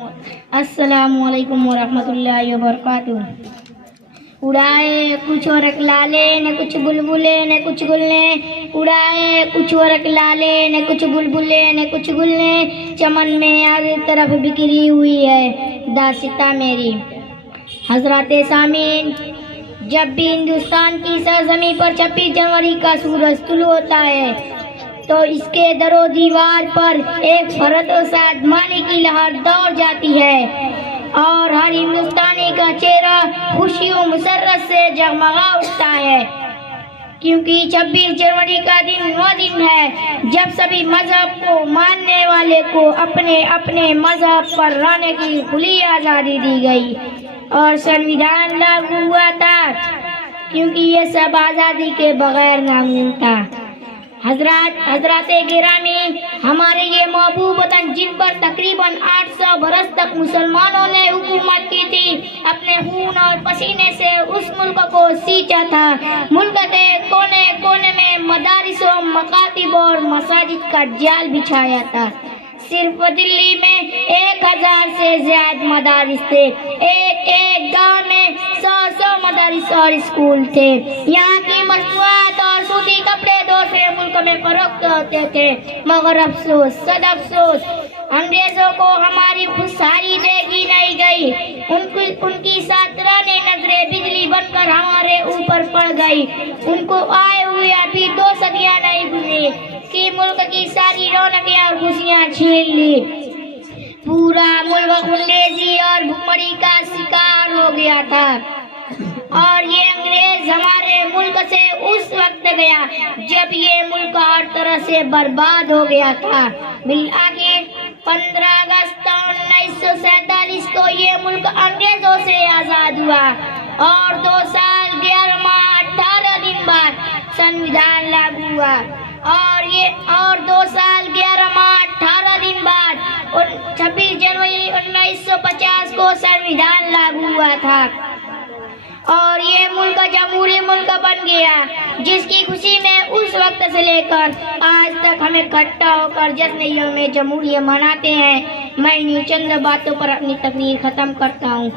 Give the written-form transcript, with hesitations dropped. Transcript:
अस्सलाम वालेकुम वरहमतुल्लाहि वबरकातुह। उड़ाए कुछ औरक लाले न कुछ बुलबुले न कुछ गुलने, उड़ाए कुछ औरक लाले न कुछ बुलबुले न कुछ गुलने, चमन में हर तरफ बिखरी हुई है दास्तां मेरी। हजरत सामीन, जब भी हिंदुस्तान की सरजमी पर 26 जनवरी का सूरज तुलू होता है तो इसके दरो दीवार पर एक फरद मानी की लहर दौड़ जाती है और हर हिंदुस्तानी का चेहरा खुशियों मुसर्रत से जगमगा उठता है, क्योंकि 26 जनवरी का दिन वो दिन है जब सभी मजहब को मानने वाले को अपने अपने मजहब पर रहने की खुली आज़ादी दी गई और संविधान लागू हुआ था, क्योंकि ये सब आज़ादी के बगैर नामुमकिन था। हजरात गिरामी, हमारे ये महबूब वतन जिन पर तकरीबन 800 बरस तक मुसलमानों ने हुकूमत की थी, अपने खून और पसीने से उस मुल्क को सींचा था। मुल्क के कोने कोने में मदारिसों, मकातिब और मसाजिद का जाल बिछाया था। सिर्फ दिल्ली में 1000 से ज्यादा मदारिस थे। एक गांव में 100 मदारिस और स्कूल थे। यहाँ की मसनूआत और सूती कपड़े दूसरे मुल्क में फरोख्त होते थे, मगर अफसोस सद अफसोस अंग्रेजों को हमारी खुशहाली देखी नहीं गई। उनकी सातरानी नजरें बिजली बनकर हमारे ऊपर पड़ गई। उनको आए हुए अभी 2 सदियां नहीं गुजरी कि मुल्क की सारी रौनकें और खुशियां छीन ली। पूरा मुल्क अंग्रेजी और भुखमरी का शिकार हो गया था और ये अंग्रेज हमारे मुल्क से उस वक्त गया जब ये मुल्क हर तरह से बर्बाद हो गया था। बिलआखिर 15 अगस्त 1947 को ये मुल्क अंग्रेजों से आजाद हुआ और 2 साल 11 माह 18 दिन बाद संविधान लागू हुआ और 2 साल 11 माह 18 दिन बाद 26 जनवरी 1950 को संविधान लागू हुआ था और ये मुल्क जमहूरी मुल्क बन गया, जिसकी खुशी में उस वक्त से लेकर आज तक हम इकट्ठा होकर जश्न यौम जमहूरियत मनाते हैं। मैं इन्हीं चंद बातों पर अपनी तकरीर खत्म करता हूँ।